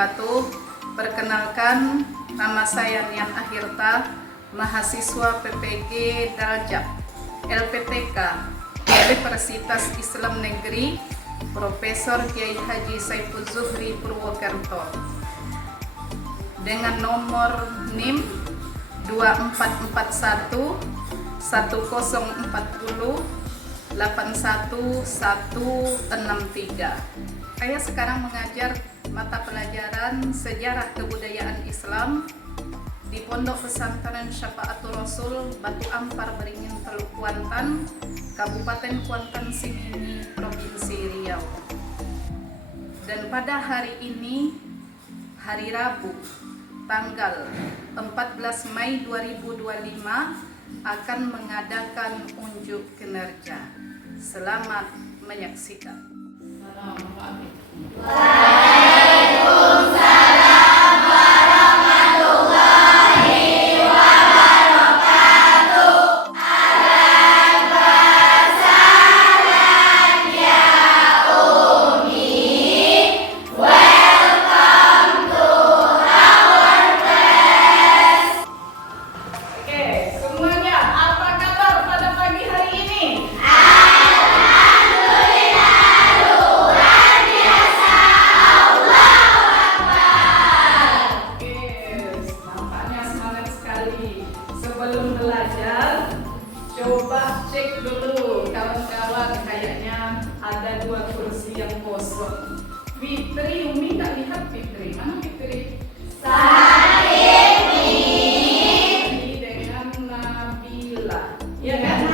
wabarakatuh. Perkenalkan, nama saya Nian Akhirta, mahasiswa PPG Daljak LPTK Universitas Islam Negeri Profesor Kiai Haji Saiful Zuhri Purwokerto, dengan nomor NIM 2441 1040 81163. Saya sekarang mengajar mata pelajaran Sejarah Kebudayaan Islam di Pondok Pesantren Syafaatul Rasul Batu Ampar Beringin Teluk Kuantan, Kabupaten Kuantan Sengingi, Provinsi Riau. Dan pada hari ini, hari Rabu, tanggal 14 Mei 2025, akan mengadakan unjuk kinerja. Selamat menyaksikan. Waalaikumsalam warahmatullahi wabarakatuh. Ahlan wa sahlan ya Umi. Welcome to our class. Oke, semuanya apa kabar pada pagi hari ini? Sebelum belajar, coba cek dulu kawan-kawan, kayaknya ada 2 kursi yang kosong. Fitri, Umi nggak lihat Fitri. Mana Fitri? Ini dengan Nabila. Iya kan?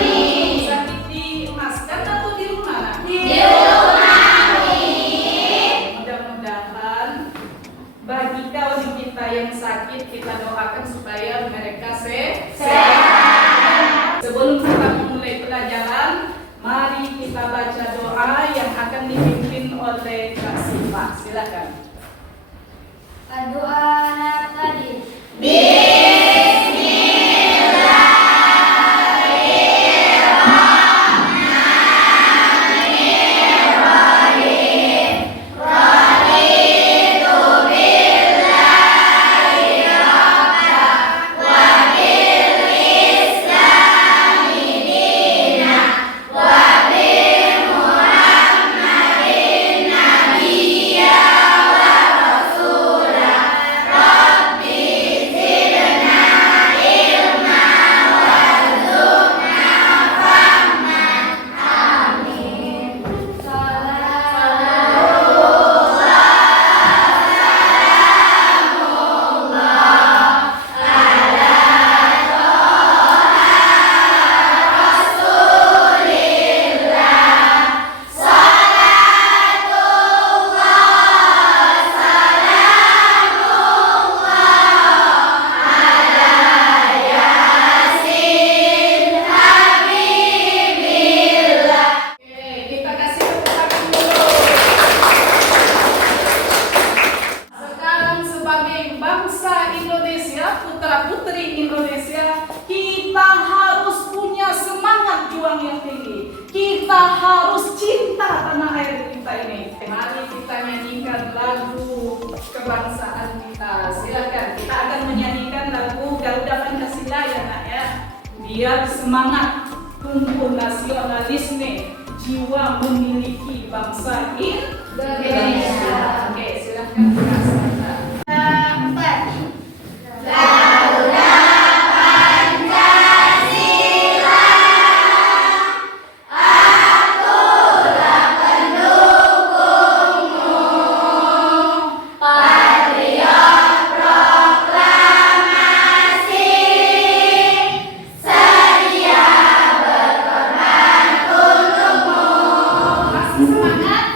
Bisa dimaskan atau di rumah? Di rumah. Mudah-mudahan bagi kawan kita yang sakit, kita doakan supaya mereka sehat. Sebelum kita memulai pelajaran, mari kita baca doa yang akan dipimpin oleh Kak Siva. Silakan. Doa tadi. Putra-putri Indonesia, kita harus punya semangat juang yang tinggi. Kita harus cinta tanah air kita ini. Mari kita nyanyikan lagu kebangsaan kita. Silakan, kita akan menyanyikan lagu Garuda Pancasila ya nak ya. Biar semangat, tumbuh nasionalisme, jiwa memiliki bangsa Indonesia. Oke, silakan kita serta. 4. Garuda Pancasila, akulah pendukungmu, patriot proklamasi, sedia berkorban untukmu. Masih semangat?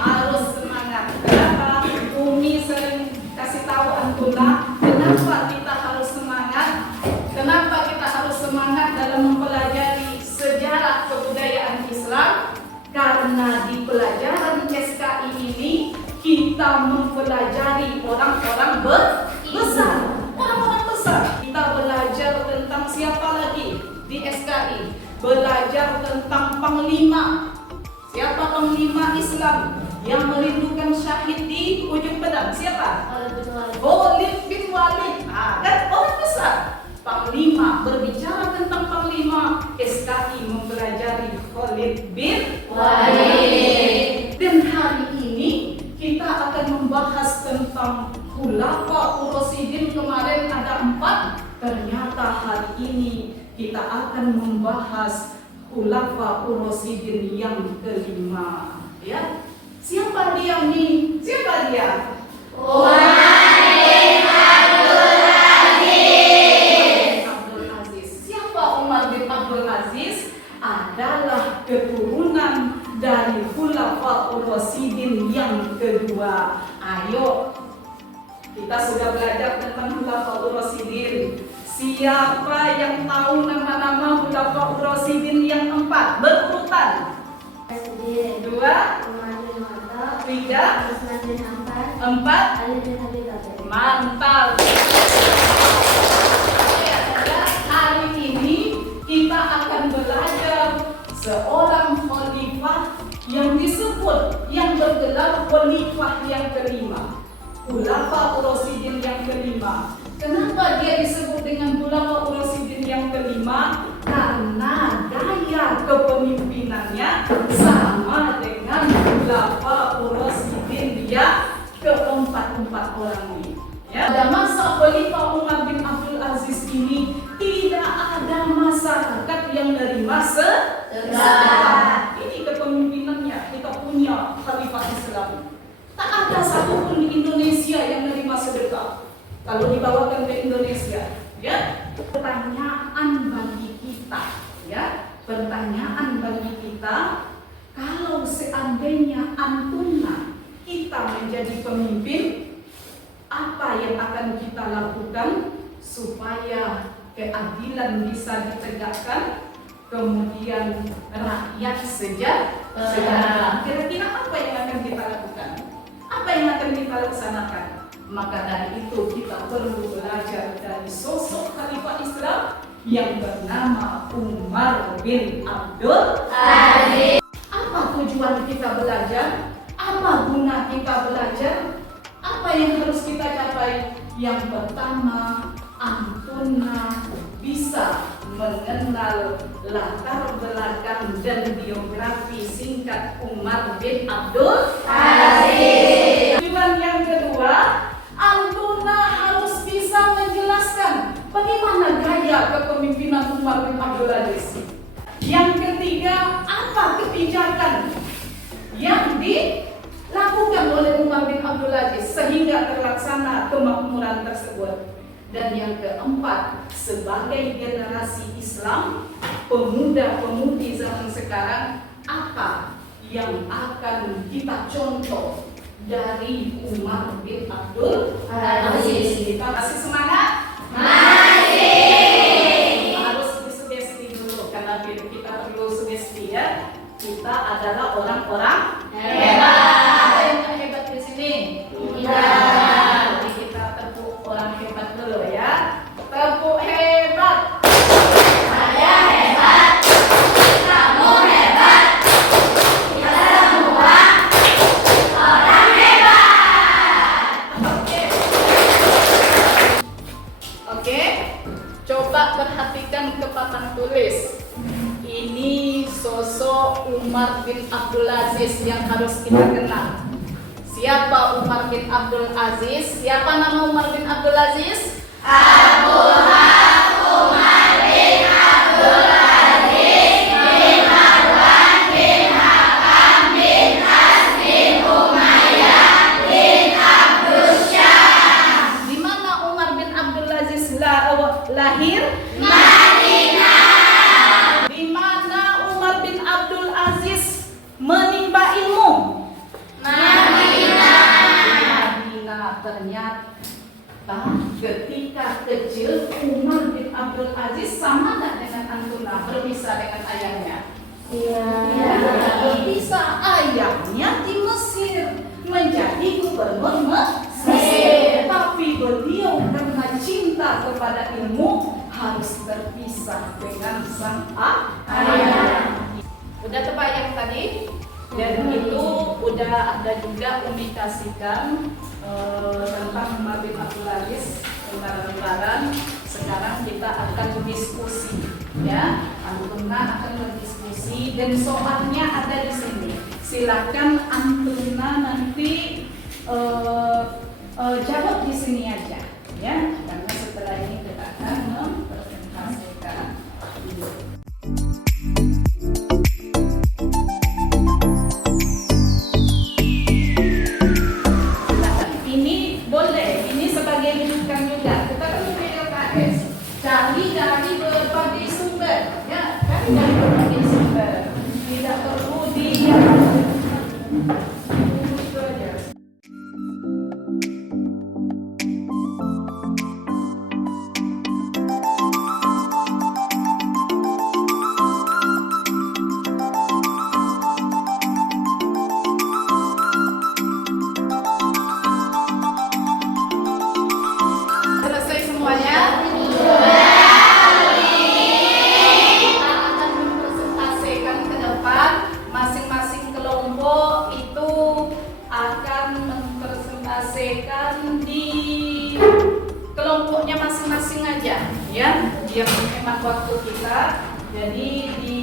Harus semangat. Kenapa? Umi sering kasih tahu Antuna, kenapa kita harus semangat? Kenapa kita harus semangat dalam mempelajari sejarah kebudayaan Islam? Karena di pelajaran SKI ini kita mempelajari orang-orang besar. Orang-orang besar. Kita belajar tentang siapa lagi di SKI? Belajar tentang panglima. Siapa panglima Islam yang merindukan syahid di ujung pedang? Siapa? Khalid bin Walid. Kan orang besar. Panglima, berbicara tentang panglima, SKI mempelajari Khalid bin Walid. Dan hari ini kita akan membahas tentang Khulafa Ur-Rasyidin. Kemarin ada 4, ternyata hari ini kita akan membahas Khulafa Ur-Rasyidin yang kelima. Ya, siapa dia nih? Siapa dia? Adalah keturunan dari Khulafa Ur-Rasyidin yang kedua. Ayo, kita sudah belajar tentang Khulafa Ur-Rasyidin. Siapa yang tahu nama-nama Khulafa Ur-Rasyidin yang 4 berurutan? 2, 3, 4. Mantap. Hari ini kita akan belajar seorang khalifah yang disebut, yang bergelar khalifah yang kelima, Khulafa Ur-Rasyidin yang kelima. Kenapa dia disebut dengan Khulafa Ur-Rasyidin yang kelima? Karena gaya kepemimpinannya sama dengan Khulafa Ur-Rasyidin yang keempat orang ini. Ya, pada masa Khalifah Umar bin Abdul Aziz ini tidak ada masyarakat yang nerima sedekah. Ini kepemimpinannya. Kita punya Khalifah Islam. Tak ada satupun di Indonesia yang nerima sedekah. Kalau dibawakan ke Indonesia, ya, pertanyaan bagi kita, ya, pertanyaan bagi kita, kalau seandainya antuna kita menjadi pemimpin, apa yang akan kita lakukan supaya keadilan bisa ditegakkan, kemudian rakyat sejahtera? Kira-kira apa yang akan kita lakukan? Apa yang akan kita laksanakan? Maka dari itu kita perlu belajar dari sosok Khalifah Islam yang bernama Umar bin Abdul Aziz. Apa tujuan kita belajar? Apa guna kita belajar? Apa yang harus kita capai? Yang pertama, antuna bisa mengenal latar belakang dan biografi singkat Umar bin Abdul Aziz. Tujuan yang kedua, antuna harus bisa menjelaskan bagaimana gaya kepemimpinan Umar bin Abdul Aziz. Yang ketiga, apa kebijakan yang dilakukan oleh Umar bin Abdul Aziz sehingga terlaksana kemakmuran tersebut. Dan yang keempat, sebagai generasi Islam, pemuda-pemudi zaman sekarang, apa yang akan kita contoh dari Umar bin Abdul Aziz? Kita kasih semangat? Masih! Harus disugesti dulu, karena kita perlu sugesti, ya. Kita adalah orang-orang hebat. Ada yang tak hebat di sini? Tidak. Jadi kita tepuk orang hebat dulu, ya. Tepuk hebat. Saya hebat. Kamu hebat. Kita semua orang hebat. Oke. Coba perhatikan ke papan tulis. Ini sosok Umar bin Abdul Aziz yang harus kita kenal. Siapa Umar bin Abdul Aziz? Siapa nama Umar bin Abdul Aziz? Umar bin Abdul Aziz bin Marwan bin Hakam bin As bin Umayyah bin Abdul Syam. Di mana Umar bin Abdul Aziz lahir? Menimba ilmu? Madinah. Ternyata ketika kecil Umar bin Abdul Aziz sama nggak dengan antuna, berpisah dengan ayahnya? Iya. Berpisah. Ayahnya di Mesir menjadi gubernur Mesir. Tapi beliau karena cinta kepada ilmu harus berpisah dengan sang ayah. Udah terbayang tadi? Dan itu udah ada juga Umi kasihkan tentang Umar bin Abdul Aziz tentang lebaran. Sekarang kita akan berdiskusi, ya. Antuna akan berdiskusi dan soalnya ada di sini. Silakan Antuna nanti jawab di sini aja, ya. Karena setelah ini kita akan mempresentasikan. Ini boleh, ini sebagai rujukan juga. Kita kan punya LKS. Cari dari berbagai sumber, ya. Cari dari berbagai sumber. Tidak perlu itu aja. Selesai semuanya? Kita akan mempresentasikan ke depan. Masing-masing kelompok itu akan mempresentasikan di kelompoknya masing-masing aja, ya. Biar menghemat waktu kita. Jadi di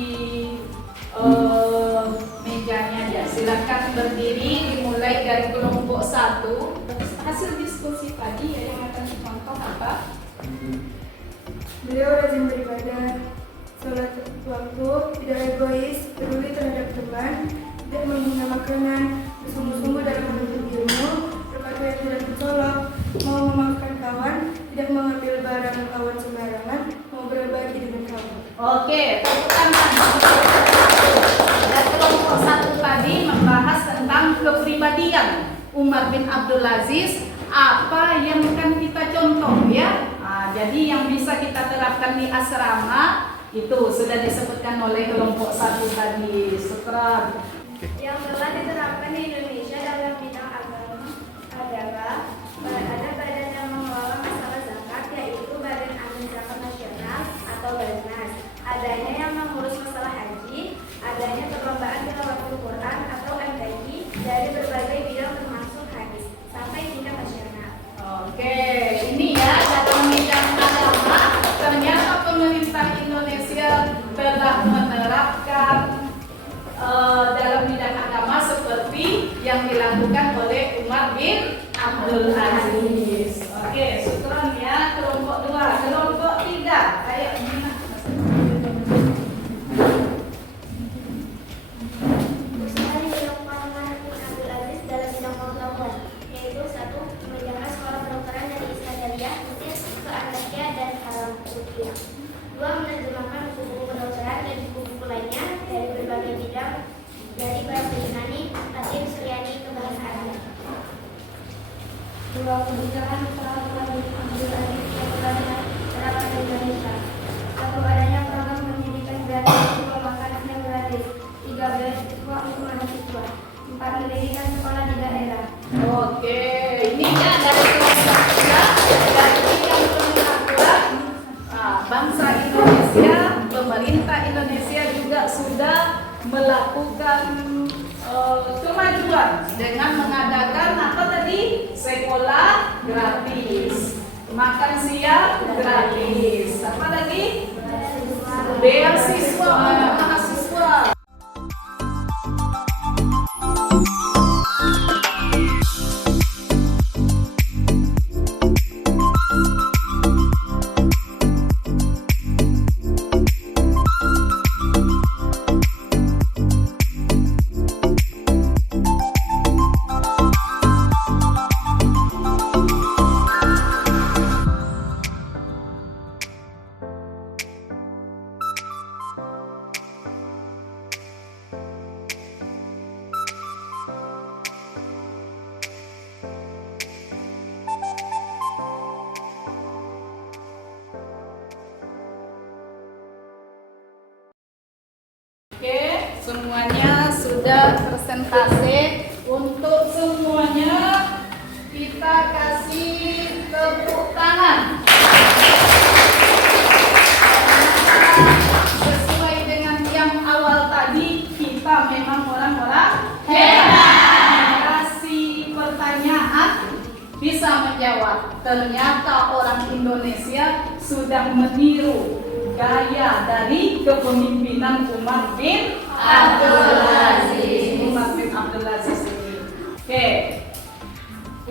mejanya aja. Silakan berdiri, dimulai dari kelompok 1. Hasil diskusi tadi yang akan dicontoh apa? Beliau rajin beribadah, sholat tepat waktu, tidak egois, peduli terhadap teman, tidak menghina makanan, bersungguh-sungguh dalam menuntut ilmu, berpakaian tidak mencolok, mau memaafkan kawan, tidak mengambil barang kawan sembarangan, mau berbagi dengan kawan. Oke, tepuk tangan. Dan kelompok 1 tadi membahas tentang kepribadian Umar bin Abdul Aziz, apa yang akan kita contoh, ya. Jadi yang bisa kita terapkan di asrama itu sudah disebutkan oleh kelompok 1 tadi. Syukran. Yang telah diterapkan di Indonesia dalam bidang agama adalah ada badan yang mengelola masalah zakat, yaitu Badan Amil Zakat Nasional atau Basnas. Adanya yang mengurus masalah haji, adanya perlombaan tilawatul Quran atau MTQ dari berbagai bidang termasuk hadis sampai tingkat nasional. Oke, ini ya dalam bidang agama ternyata pemerintah Indonesia telah menerapkan dalam bidang agama seperti yang dilakukan oleh Umar bin Abdul Aziz. Oke, syukran ya kelompok 2. Kelompok 3, kayak gimana? Usaha yang dilakukan Umar bin Abdul Aziz dalam bidang pengetahuan, yaitu 1. Memindahkan sekolah kedokteran dari Iskandaria, Mesir ke Antakya dan Haram, Turkiya. 2. Menerjemahkan buku-buku kedokteran dan buku-buku lainnya dari berbagai bidang dari bahasa Yunani, Latin, Suryani ke bahasa Arab. 2. Kebijakan usaha Umar bin Abdul Aziz yang telah diterapkan di Indonesia. 1. Adanya program pendidikan gratis untuk makanan yang gratis. 3. Beasiswa untuk mahasiswa. 4. Mendirikan sekolah di daerah. Oke, ini ya dari kelompok 3 dari bidang pengetahuan. Bangsa Indonesia, pemerintah Indonesia juga sudah melakukan kemajuan dengan mengadakan apa tadi? Sekolah gratis, makan siang gratis, apa lagi? Beasiswa mahasiswa. Oke, semuanya sudah presentasi. Untuk semuanya kita kasih tepuk tangan. Sesuai dengan yang awal tadi, kita memang orang-orang ternyata orang Indonesia sudah meniru gaya dari kepemimpinan Umar bin Abdul Aziz. Umar bin Abdul Aziz ini. Oke.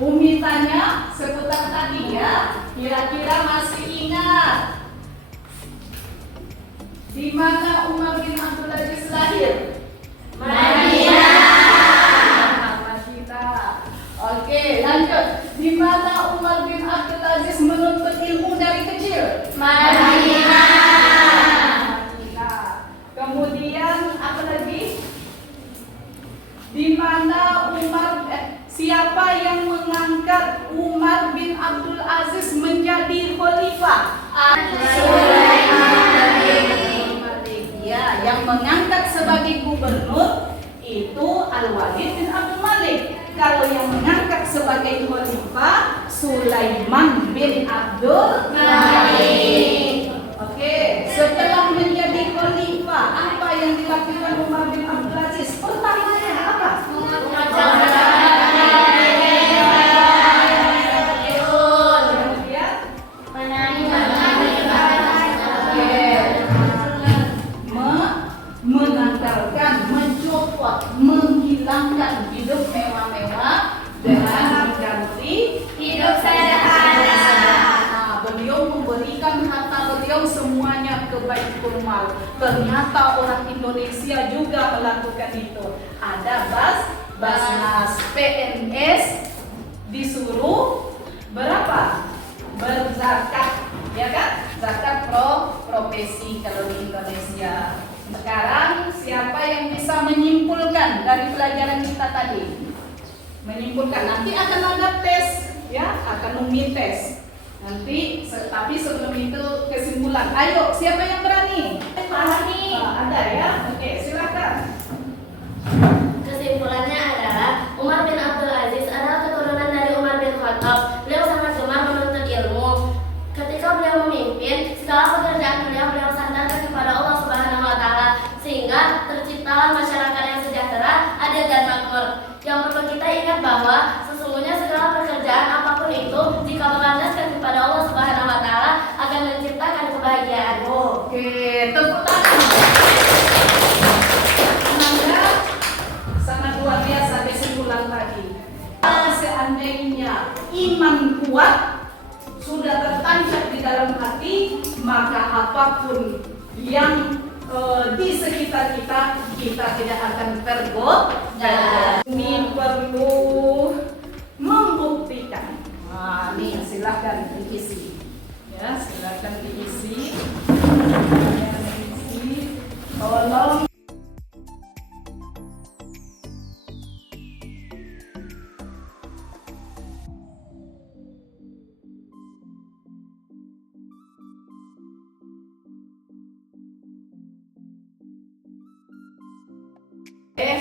Umi tanya seputar tadi ya. Kira-kira masih ingat di mana Umar bin Abdul Aziz lahir? Madinah. Oke, lanjut. Di mana Umar bin Abdul Aziz menuntut ilmu dari kecil? Madinah. Kemudian apa lagi? Di mana siapa yang mengangkat Umar bin Abdul Aziz menjadi khalifah? Ya, yang mengangkat sebagai gubernur itu Al-Walid bin Abdul Malik. Kalau yang mengangkat sebagai khalifah Sulaiman bin Abdul Malik. Oke, setelah menjadi khalifah, apa yang dilakukan Umar bin Abdul Aziz? Pertamanya apa? Menanggalkan, mencopot, menghilangkan hidup mewah-mewah dengan mengganti hidup sederhana. Nah, beliau memberikan harta beliau semuanya ke Baitul Mal. Ternyata orang Indonesia juga melakukan itu. Ada Basnas, PNS disuruh berapa? Berzakat, ya kan? Zakat profesi kalau di Indonesia. Sekarang siapa yang bisa menyimpulkan dari pelajaran kita tadi? Menyimpulkan, nanti akan ada tes, ya, akan Umi tes. Nanti, tapi sebelum itu kesimpulan. Ayo, siapa yang berani? Berani. Ada ya? Oke, silakan. Kesimpulannya adalah Umar bin Abdul Aziz adalah keturunan dari Umar bin Khattab. Beliau sangat gemar menuntut ilmu. Ketika beliau memimpin, segala pekerjaan beliau sandarkan kepada Allah Subhanahu wa Ta'ala, sehingga terciptalah masyarakat yang sejahtera, adil dan makmur. Yang perlu kita ingat bahwa sesungguhnya segala pekerjaan apapun itu, jika berlandaskan kepada Allah Subhanahu wa Ta'ala, akan menciptakan kebahagiaan. Oke, tepuk tangan. Anda sangat luar biasa kesimpulan tadi. Kalau seandainya iman kuat sudah tertancap di dalam hati, maka apapun yang di sekitar kita tidak akan tergoda. Ini perlu membuktikan. Nah, ini silakan diisi. Ya, silakan diisi. Tolong.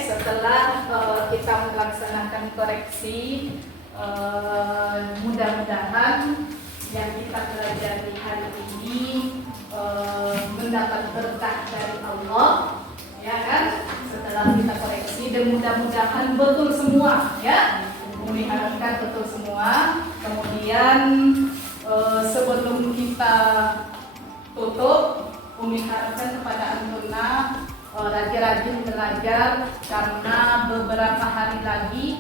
Setelah kita melaksanakan koreksi, mudah-mudahan yang kita pelajari hari ini mendapat berkah dari Allah, ya kan? Setelah kita koreksi dan mudah-mudahan betul semua, ya. Umi harapkan betul semua. Kemudian sebelum kita tutup, Umi harapkan kepada Antuna rajin-rajin belajar, karena berapa hari lagi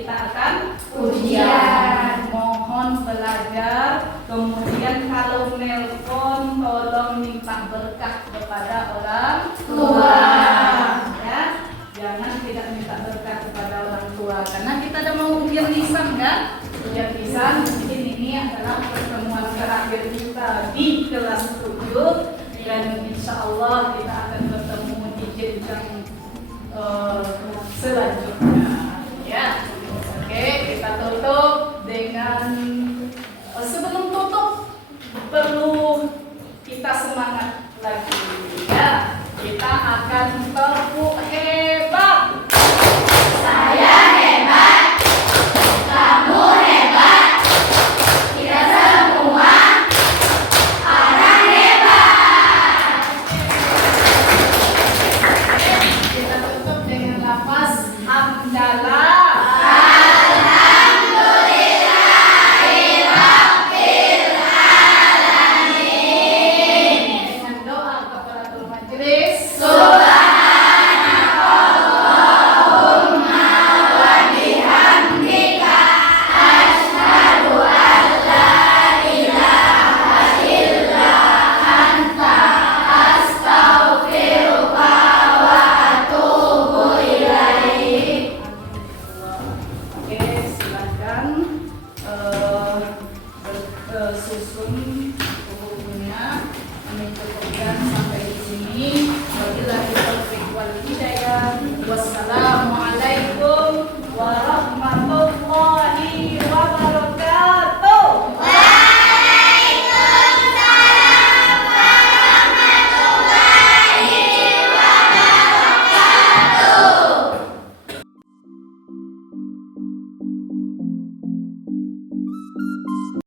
kita akan ujian. Mohon belajar. Kemudian kalau nelpon tolong minta berkah kepada orang tua, ya. Jangan tidak minta berkah kepada orang tua, karena kita ada mau ujian lisan kan? Ujian lisan mungkin ini adalah pertemuan terakhir kita di kelas 7. Dan insya Allah kita akan bertemu di jenjang selanjutnya, ya. Oke, kita tutup dengan sebelum tutup perlu kita semangat lagi.